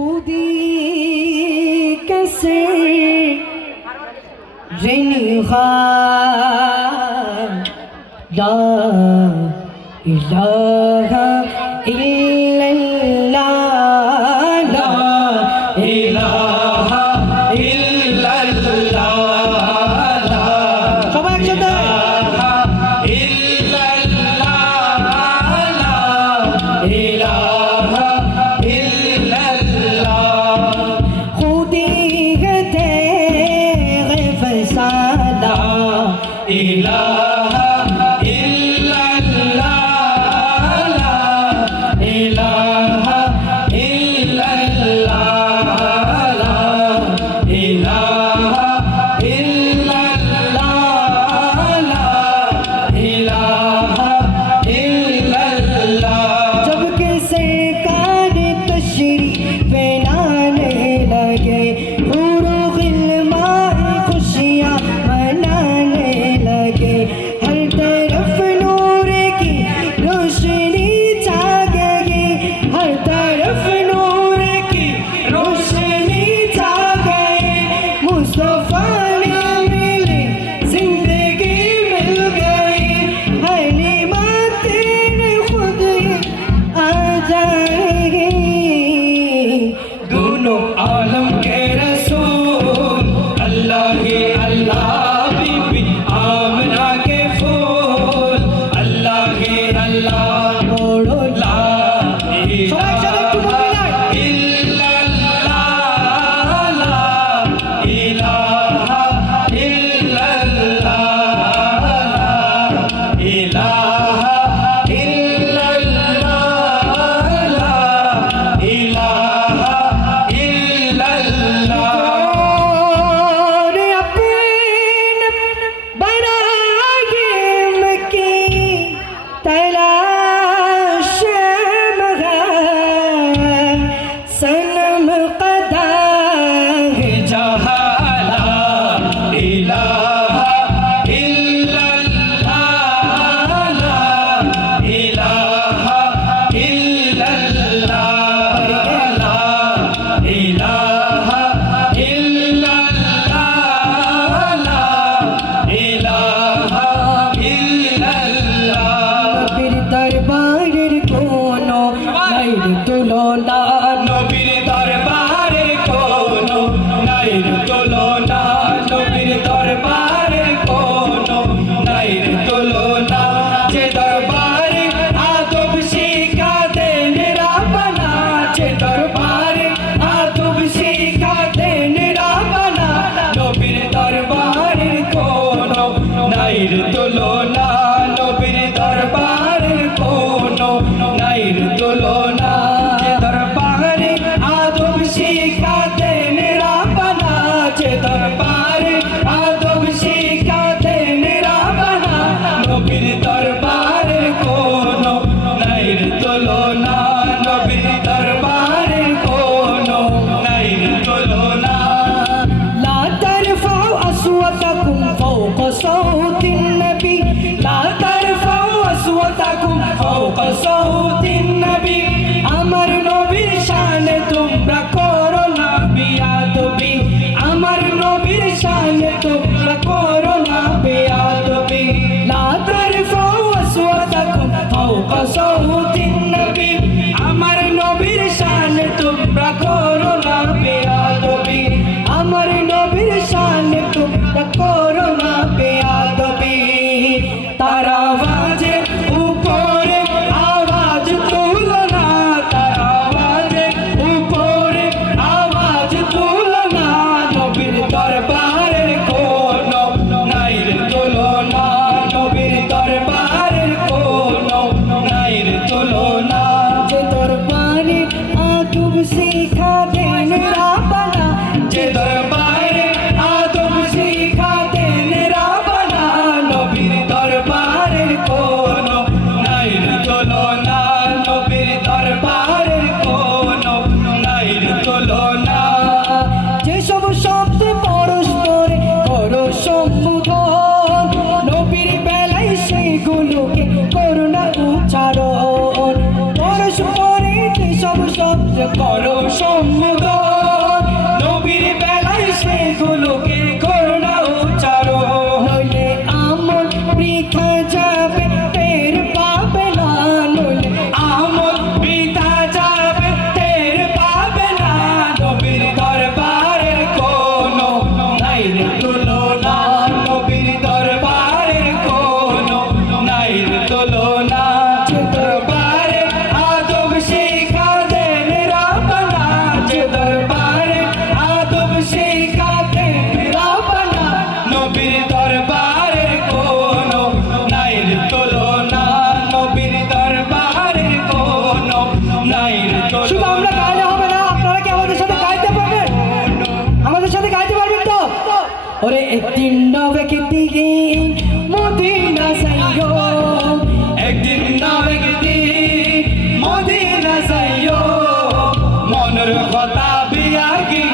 खुदी कैसे रिनहा ला इलाहा इल्लल्लाह ला इलाहा इल्लल्लाह সবাই একসাথে ইল্লাল্লাহ লা ইলাহা ইল্লাল্লাহ খুদি হে তেরে ফসালা ইলাহা ইল্লাল্লাহ লা ইলাহা ইল্লাল্লাহ লা ইলাহা ইল্লাল্লাহ লা इलाहा इल्लल्लाह जब के सरकार तशरीफ लाने लगे हुरूर गिलमा खुशियाँ मनाने लगे हर तरफ नूर की रोशनी छा गई हर तरफ नूर की रोशनी छा गई मुस्तफा ने मिले जिंदगी मिल गई हलीमा तेरे खुद आ जाएगी दोनों आलम के रसूल अल्लाह के अल्लाह बीबी आमना के फूल अल्लाह के अल्लाह बोलो ला इलाहा इल्लल्लाह ला इलाहा इल्लल्लाह ला इलाहा इल्लल्लाह ला इलाहा इल्लल्लाह और अपने बरागिम की तलाश मगर सनम कदा है जहाला इलाहा इल्लल्लाह ला इलाहा इल्लल्लाह ला इलाहा इल्लल्लाह ला इलाहा इल्लल्लाह নবীর দরবারের কোনো নাইর তুলনা নবীর দরবারের কোনো নাইর তুলনা নবীর দরবারের কোনো নাইর তুলনা যে দরবারে আদব শিখা দেন রাব্বানা যে দরবারে আদব শিখা দেন রাব্বানা নবীর দরবারের কোনো নাইর তুলনা নবীর দরবারের কোনো নাইর তুলনা যে দরবারে আদব শিখা দেন রাব্বানা যে দরবারে আদব শিখা দেন রাব্বানা নবীর দরবারের কোনো নাইর তুলনা নবীর দরবারের কোনো নাইর তুলনা লা তারফাউ আসওয়াতাকুম ফাওকা সাউতিন নবী লা তারফাউ আসওয়াতাকুম ফাওকা সাউতিন নবী আমার নবীর শানে তোমরা করো না বেয়াদবি আমার নবীর শানে তোমরা করো না বেয়াদবি লা তারফাউ আসওয়াতাকুম ফাওকা সাউতিন নবী আমার নবীর শানে তোমরা করো না বেয়াদবি আমার নবীর শানে তোমরা করো না বেয়াদবি তার আওয়াজে উপরে আওয়াজ তুলো না তার আওয়াজে উপরে আওয়াজ তুলো না নবীর দরবারের কোনো নাইর তুলনা নবীর দরবারের কোনো নাইর তুলনা যে দরবারে আদব শিখা দেন রাব্বানা যে দরবারে আদব শিখা দেন রাব্বানা নবীর দরবারের কোনো নাইর তুলনা নবীর দরবারের কোনো নাইর তুলনা যেসব শব্দ পরস্পরে করো সম্বোধন নবীর বেলায় সেগুলোকে করো না উচ্চারণ পরস্পরে যেসব শব্দ করো সম্বোধন নবীর বেলায় সেগুলোকে করোনা উচ্চারণ নইলে আমল বৃথা যাবে টের পাবে না নইলে আমল বৃথা যাবে টের পাবে না নবীর দরবারের কোনো নাই রে তুলনা নবীর দরবারের কোনো নাই রে তুলনা যে দরবারে আদব শিখা দেন রাব্বানা যে দরবারে আদব শিখা দেন রাব্বানা নবীর দরবারের কোনো নাই রে তুলনা নবীর দরবারের কোনো নাই রে তুলনা শুধু আমরা গাইলে হবে না আপনারা কি আমাদের সাথে গাইতে পারবেন আমাদের সাথে গাইতে পারবেন তো ওরে একদিন নবে একদিন মদিনা যাইও একদিন নবে একদিন মদিনা যাইও মনের কথা বিয়াগি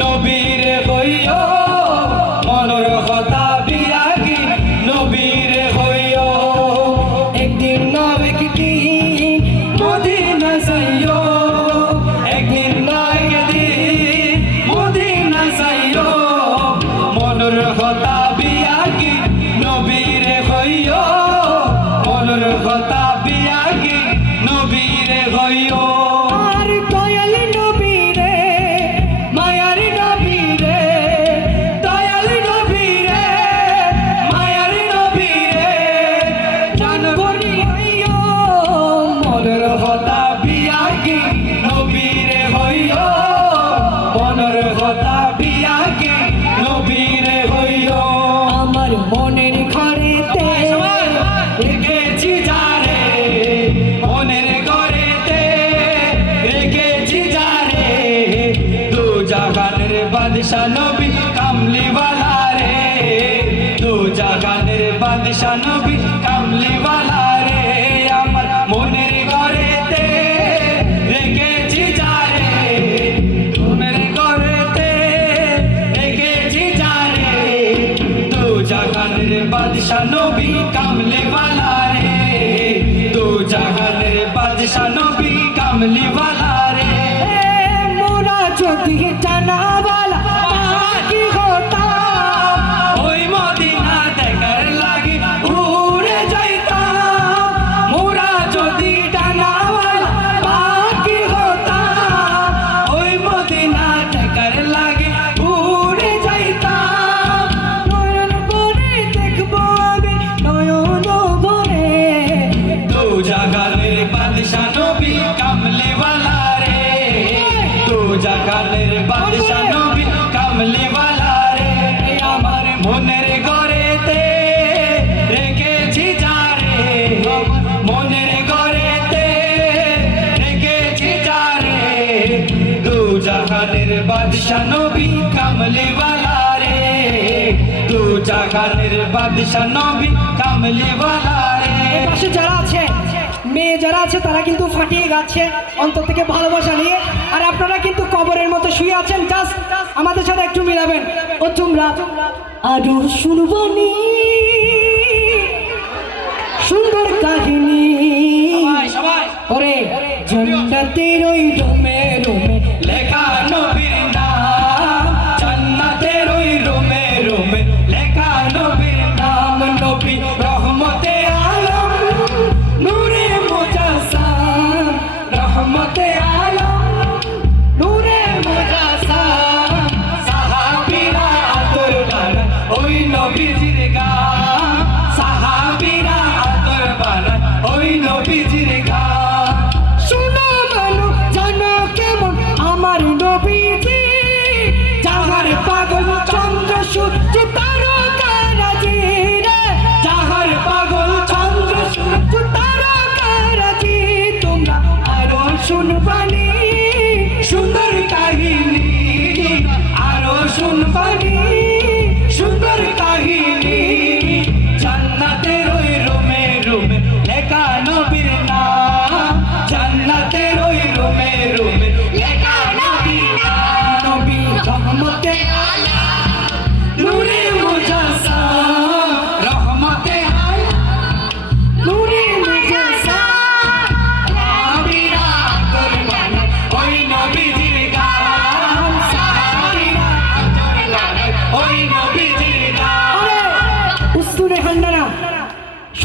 নবীর হইও মনের কথা বিয়াগি নবীর হইও একদিন নবে একদিন মদিনা যাইও একদিন নবে একদিন মদিনা যাইও মনের কথা বিয়াগি নবীর হইও মনের কথা বিয়াগি নবীর হইও আর দয়াল নবীরে মায়ার নবীরে দয়াল নবীরে মায়ার নবীরে জানবনি হইও মনের কথা বিয়াগি নবীর হইও মনের কথা বিয়াগি নবীর হইও আমার মনের ঘরেতে রেখেছি যারে মনের ঘরেতে রেখেছি যারে দু জাহানের বাদশা নবী কামলিওয়ালা রে দু জাহানের বাদশা নবী কামলিওয়ালা রে আমার মনের ঘরেতে রেখেছি যারে মনের ঘরেতে রেখেছি যারে দু জাহানের বাদশা নবী কামলিওয়ালা রে দু জাহানের বাদশা নবী কামলিওয়ালা রে মোরা যদি জানাওয়ালা কি হতাম ওই মদিনা দেখার লাগি উড়ে যাইতাম মোরা যদি জানাওয়ালা কি হতাম ওই মদিনা দেখার লাগি উড়ে যাইতাম নয়ন ভরে দেখবো আমি নয়ন ভরে দু জাহানের বাদশা নবী কামলিওয়ালা রে দু জাহানের বাদশা নবী কামলিওয়ালা রে আমার মনের ঘরেতে রেখেছি যারে মনের ঘরেতে রেখেছি যারে দু জাহানের বাদশা নবী কামলিওয়ালা রে দু জাহানের বাদশা নবী কামলিওয়ালা রে পাশে যারা আছে মেয়ে যারা আছে তারা কিন্তু ফাটিয়ে গাচ্ছে অন্তর থেকে ভালোবাসা নিয়ে আর আপনারা কিন্তু কবরের মতো শুয়ে আছেন জাস্ট আমাদের সাথে একটু মিলাবেন ও তোমরা আরো শুনবনি সুন্দর কাহিনী ওরে জান্নাতের ওই রুমে রুমে লেখা নবীর নাম জান্নাতের ওই রুমে রুমে লেখা নবীর নাম নবী রহমতে আলম নূরে মুজাসসাম রহমতে আলম নূরে মুজাসসাম সাহাবীরা আতর বানায় ওই নবীজির গান সাহাবীরা আতর বানায় ওই নবীজির গান শোনো মানো জানো কে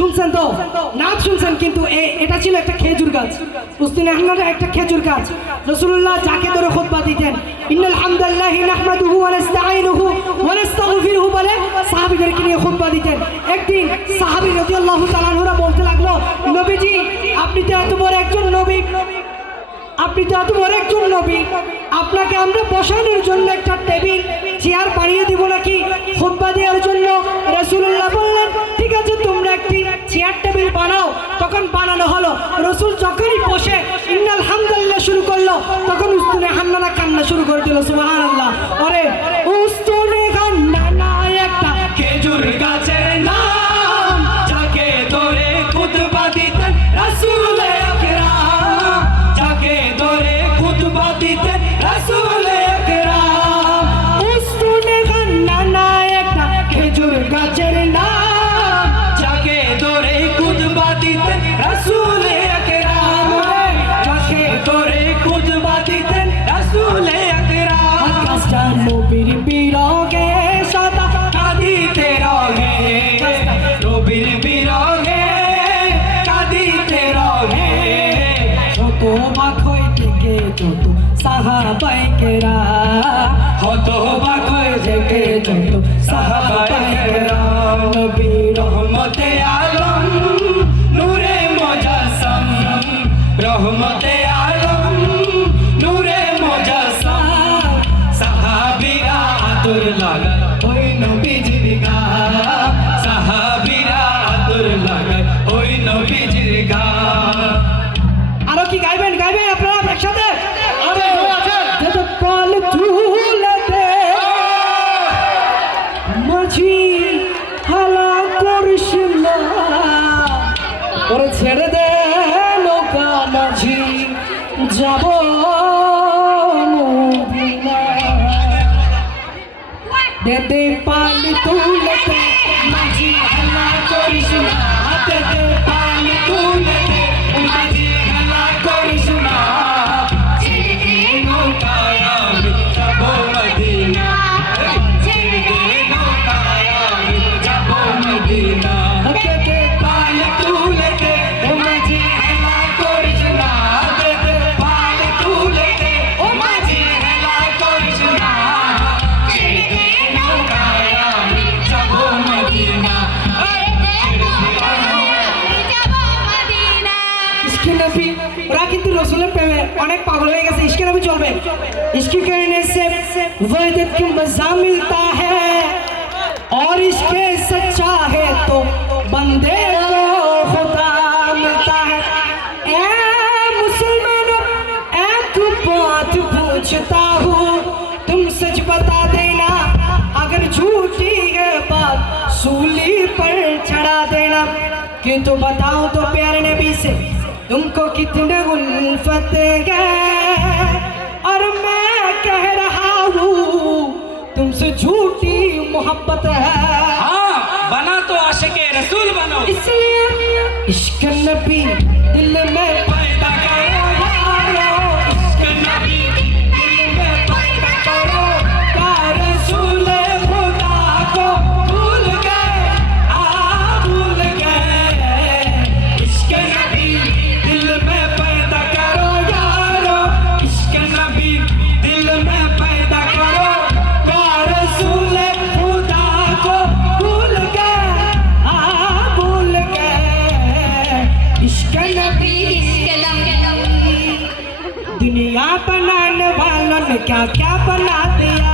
শুনছেন তো, নাচ শুনছেন, কিন্তু এটা ছিল একটা খেজুর গাছ। উস্তাদ আহমদ একটা খেজুর গাছ। রাসূলুল্লাহ যাকে ধরে খুতবা দিতেন, ইন্নাল হামদালিল্লাহি নাহমাদুহু ওয়া নাস্তাঈনুহু ওয়া নাস্তাগফিরুহু বলে সাহাবীদেরকে নিয়ে খুতবা দিতেন। একদিন সাহাবী রাদিয়াল্লাহু তাআলা আনহুরা বলতে লাগলো, নবীজি আপনি তো এত বড় একজন নবী, আপনি তো এত বড় একজন নবী, আপনাকে আমরা বসানোর জন্য একটা টেবিল চেয়ার বানিয়ে দিব নাকি খুতবা দেওয়ার জন্য? রাসূলুল্লাহ বললেন ঠিক আছে, তোমরা একটি চেয়ার টেবিল বানাও। তখন বানানো হলো। রাসূল যখনই বসে ইন্নাল হামদুলিল্লাহ শুরু করলো, তখন উস্তাদ হান্নানা কান্না শুরু করে দিল। সুবহানাল্লাহ। আরে উস্তাদ হান্নানা একটা খেজুর গাছের নাম, যাকে ধরে খুতবা দিতেন রাসূল আকরাম, যাকে ধরে খুতবা দিতেন রাসূল আকরাম। উস্তাদ হান্নানা একটা খেজুর গাছের নাম, যাকে ধরে খুতবা দিতেন রাসূল আকরাম, যাকে ধরে খুতবা দিতেন রাসূল আকরাম। গাছটা নবীর বিরহে সদা কাঁদিতে রহে, নবীর বিরহে কাঁদিতে রহে। শত ভাগ হয়ে থেকে যত সাহাবায়ে কেরাম, হত ভাগ হয়ে থেকে যত সাহাবায়ে কেরাম। নবী রহমতে আলম নূরে মুজাসসাম, রহমতে আলম নূরে মুজাসসাম। সাহাবীরা আতর লাগায় ওই নবীজির গান, সাহাবীরা আতর লাগায় ওই নবীজির গান। আরো কি গাইবেন? গাইবেন আপনারা একসাথে? আরে যত পাল তুলতে মাঝি হালা করিস না, ওরে ছেড়ে দে নৌকা মাঝি যাব মদিনা। দে পাল তুলতে মাঝি হালা করিস না, দে পাল তুলতে মাঝি হালা করিস না। ছেড়ে দে নৌকায় আমি যাব মদিনা, ছেড়ে দে নৌকায় আমি যাব মদিনা। দে পাল তুলতে মাঝি হালা করিস না, দে পাল তুলতে মাঝি হালা করিস না। ছেড়ে দে নৌকায় আমি যাব মদিনা, ইশকে নবী। ওরা কিন্তু রসুলের প্রেমে অনেক পাগল হয়ে গেছে। ইশকে নবী চলবে। ইশকে करने से वहदत की मजा मिलता है, और इश्के सच्चा है तो बंदे को खुदा मिलता है। ए मुसलमानों एक बात पूछता हूँ, तुम सच बता देना, अगर झूठी है बात सूली पर चढ़ा देना। किंतु बताओ तो प्यारे नबी से तुमको कितने उल्फत है, और मैं कह रहा हूँ तुमसे झूठी मोहब्बत है। हाँ, बना तो आशिके रसूल बनो। इसलिए इश्क नबी दिल में पैदा करो यारो, इश्क नबी दिल में पैदा करो। या रसूल खुदा को भूल गए, भूल गए। इश्क नबी दिल में पैदा करो यारो, इश्क नबी दिल में पैदा करो। या रसूल खुदा को भूल गए, भूल गए। इश्क नबी दुनिया बनाने वालों ने क्या क्या बना दिया,